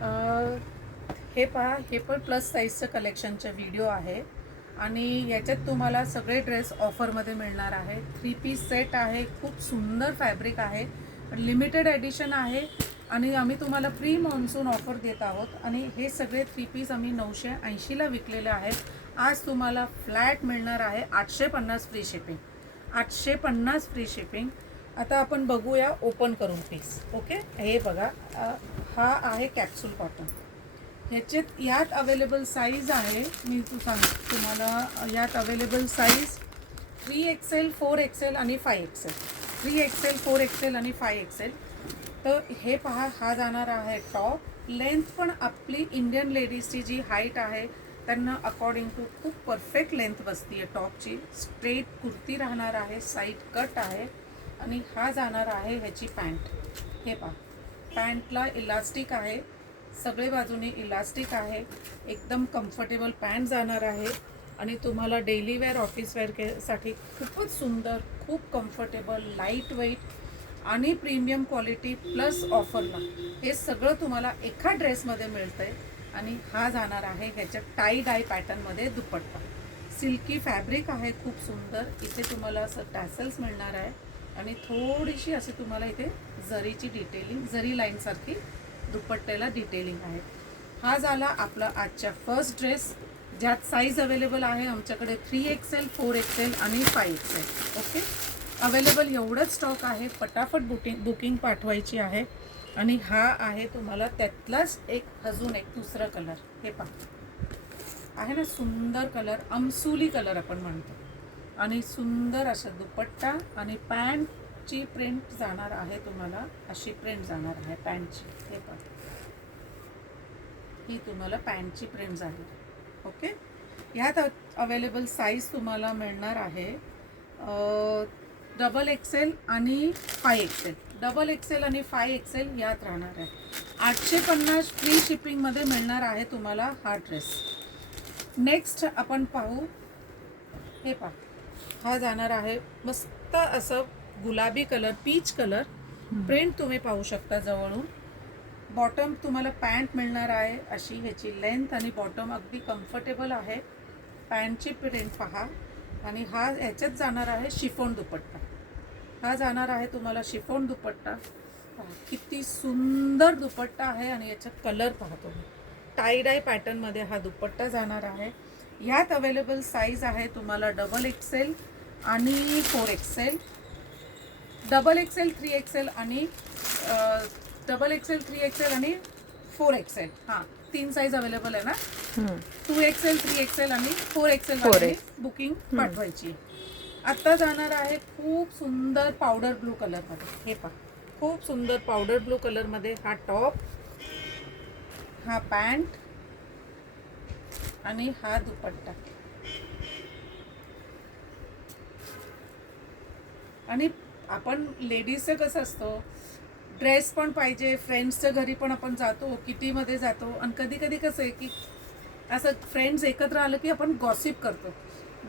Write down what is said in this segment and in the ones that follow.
हे पहा, हे पण प्लस साईजचं कलेक्शनचे व्हिडिओ आहे आणि याच्यात तुम्हाला सगळे ड्रेस ऑफरमध्ये मिळणार आहे. 3 पीस सेट आहे, खूप सुंदर फॅब्रिक आहे, लिमिटेड एडिशन आहे आणि आम्ही तुम्हाला प्री मॉन्सून ऑफर देत आहोत आणि हे सगळे 3 पीस आम्ही 980ला विकलेले आहेत. आज तुम्हाला फ्लॅट मिळणार आहे 850 फ्री शिपिंग. 850 free shipping. आता आपण बघूया ओपन करून पीस. ओके, हे बघा, हा आहे कॅप्सूल कॉटन. यात अवेलेबल साईज आहे, मी तुम्हाला यात अवेलेबल साईज 3XL, 4XL आणि 5XL. 3XL, 4XL आणि 5XL. तर हे पहा, हा जाणार आहे टॉप. लेंथ पण आपली इंडियन लेडीजची जी हाईट आहे त्यांना अकॉर्डिंग टू खूप परफेक्ट लेंथ बसती आहे टॉपची. स्ट्रेट कुर्ती राहणार आहे, साईड कट आहे आणि हा जाणार आहे ह्याची पॅन्ट. हे पहा, पॅन्टला इलास्टिक आहे, सगळे बाजूने इलास्टिक आहे, एकदम कम्फर्टेबल पॅन्ट जाणार आहे आणि तुम्हाला डेली वेअर, ऑफिस वेअरसाठी खूपच सुंदर, खूप कम्फर्टेबल, लाईट वेट आणि प्रीमियम क्वालिटी प्लस ऑफरला हे सगळं तुम्हाला एका ड्रेसमध्ये मिळतं आहे. आणि हा जाणार आहे ह्याच्या टाई डाय पॅटर्नमध्ये दुपट्टा. सिल्की फॅब्रिक आहे, खूप सुंदर. इथे तुम्हाला असं टॅसल्स मिळणार आहे आणि थोडीशी अशी तुम्हाला इथे जरीची डिटेलिंग, जरी लाईनसारखी दुपट्ट्याला डिटेलिंग आहे. हा झाला आपला आजच्या फर्स्ट ड्रेस, ज्यात साईज अवेलेबल आहे आमच्याकडे 3XL, 4XL आणि 5XL. ओके, अवेलेबल एवढंच स्टॉक आहे. फटाफट बुकिंग पाठवायची आहे. आणि हा आहे तुम्हाला त्यातलाच अजून एक दुसरा कलर. हे पहा, आहे ना सुंदर कलर, अमसुली कलर आपण म्हणतो. आणि सुंदर असा दुपट्टा आणि पॅन्टची प्रिंट जाणार आहे तुम्हाला, अशी प्रिंट जाणार आहे पॅन्टची. हे पहा, ही तुम्हाला पॅन्टची प्रिंट झाली. ओके, ह्यात अवेलेबल साईज तुम्हाला मिळणार आहे XXL आणि 5XL. XXL आणि 5XL यात राहणार आहे. 850 फ्री शिपिंगमध्ये मिळणार आहे तुम्हाला हा ड्रेस. नेक्स्ट आपण पाहू, हे पहा, हा जाणार आहे मस्त असं गुलाबी कलर, पीच कलर. प्रिंट तुम्ही पाहू शकता जवळून. बॉटम तुम्हाला पॅन्ट मिळणार आहे अशी, ह्याची लेंथ आणि बॉटम अगदी कम्फर्टेबल आहे. पॅन्टची प्रिंट पहा. आणि हा ह्याच्यात जाणार आहे शिफॉन दुपट्टा. हा जाणार आहे तुम्हाला शिफॉन दुपट्टा. किती सुंदर दुपट्टा आहे आणि याचा कलर पाहतो मी. टाई डाय पॅटर्नमध्ये हा दुपट्टा जाणार आहे. यात अवेलेबल साईज आहे तुम्हाला XXL आणि 4XL, XXL, 3XL आणि XXL, 3XL आणि 4XL. हां, 3 साईज अवेलेबल आहे ना. 2XL, 3XL आणि 4XL बुकिंग पाठवायची. आता जाणार आहे खूप सुंदर पावडर ब्लू कलरमध्ये. हे पहा, खूप सुंदर पावडर ब्लू कलरमध्ये हा टॉप, हा पॅन्ट आणि हा दुपट्टा. आणि आपण लेडीजचं कसं असतं, ड्रेस पण पाहिजे, फ्रेंड्सच्या घरी पण आपण जातो, किटीमध्ये जातो आणि कधी कधी कसं आहे की असं फ्रेंड्स एकत्र आलं की आपण गॉसिप करतो.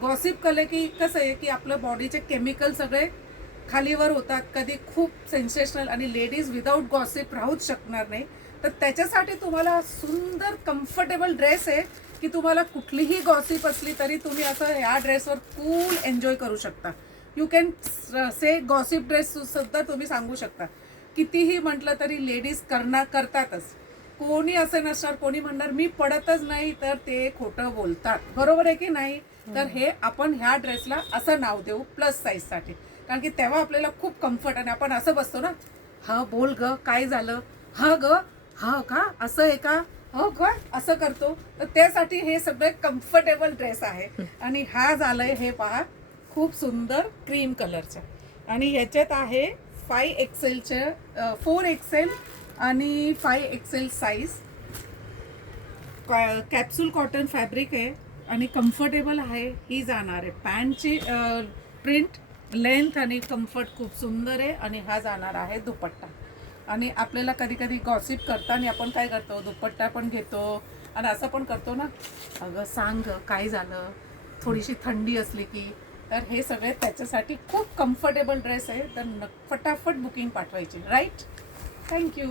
गॉसिप केलं की कसं आहे की आपलं बॉडीचे केमिकल सगळे खालीवर होतात, कधी खूप सेन्सेशनल. आणि लेडीज विदाऊट गॉसिप राहूच शकणार नाही. तर त्याच्यासाठी तुम्हाला सुंदर कम्फर्टेबल ड्रेस आहे की तुम्हाला कुठलीही गॉसिप असली तरी तुम्ही असं ह्या ड्रेसवर कूल एन्जॉय करू शकता. You can say gossip dress सुद्धा तुम्ही सांगू शकता. कितीही म्हटलं तरी लेडीज करतातच. कोणी असं नसणार, कोणी म्हणणार मी पडतच नाही, तर ते खोटं बोलतात. बरोबर आहे की नाही. तर हे आपण ह्या ड्रेसला असं नाव देऊ प्लस साईजसाठी, कारण की तेव्हा आपल्याला खूप कम्फर्ट. आणि आपण असं बसतो ना, हा बोल ग काय झालं, हा ग हा का असं आहे का, हो का असं करतो. तर त्यासाठी हे सगळे कम्फर्टेबल ड्रेस आहे. आणि हा झालंय हे पहा, खूप सुंदर क्रीम कलरचा. आणि ह्याच्यात आहे 5XLचे 4XL आणि 5XL size. Capsule cotton fabric आहे आणि कम्फर्टेबल आहे. ही जाणार आहे पॅन्टची प्रिंट, लेंथ आणि कम्फर्ट खूप सुंदर आहे. आणि हा जाणार आहे दुपट्टा. आणि आपल्याला कधी कधी गॉसिप करताना आपण काय करतो, दुपट्टा पण घेतो आणि असं पण करतो ना, अगं सांग काय झालं, थोडीशी थंडी असली की. तर हे सगळे त्याच्यासाठी खूप कम्फर्टेबल ड्रेस आहे. तर फटाफट बुकिंग पाठवायची. Right, thank you.